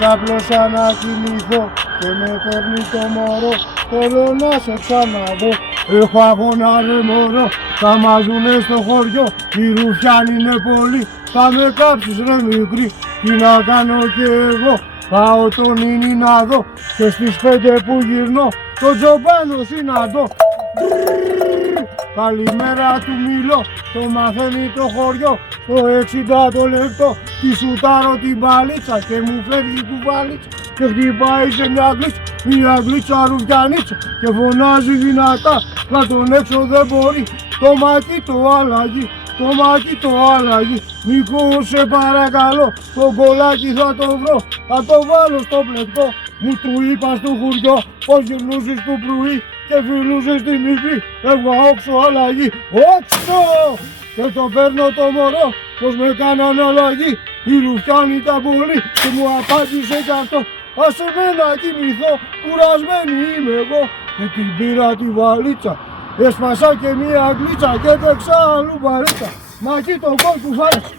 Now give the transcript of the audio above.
Ξάπλωσα να κοιμηθώ και με παίρνει το μωρό. Θέλω να σε ξαναδώ. Έχω αγώνα ρε μωρό. Θα μαζούνε στο χωριό. Οι ρουφιάνοι είναι πολλοί. Θα με κάψεις ρε μικρή. Τι να κάνω κι εγώ. Πάω τον Ίνι να δω. Και στις 5 που γυρνώ το Τζομπάνο συναντώ. Καλημέρα του μιλώ, το μαθαίνει το χωριό. Το 60 το λεπτό τη σουτάρω την μπαλίτσα και μου φεύγει κουβαλίτσα και χτυπάει σε μια γλίτσα ρουφιανίτσα και φωνάζει δυνατά, να τον έξω δεν μπορεί. Το μάκι το άλλαγε, το μάκι το άλλαγε. Νικό σε παρακαλώ, το κολλάκι θα το βρω, θα το βάλω στο πλεκτό. Μου του είπα στο χουριό πως γυρνούσες το πρωί και φιλούσες τη μικρή. Έβγα όξω αλλαγή, όξω! Και το παίρνω το μωρό πως με κάνανε αλλαγή. Οι ρουφιάνοι τα πολύ και μου απάντησε κι αυτό. Άσε με να κοιμηθώ, κουρασμένη είμαι εγώ. Και την πήρα τη βαλίτσα, έσπασα και μία γλίτσα και έπαιξα αλλού μπαρίτσα. Μα εκεί το κόλ του φάρεσε.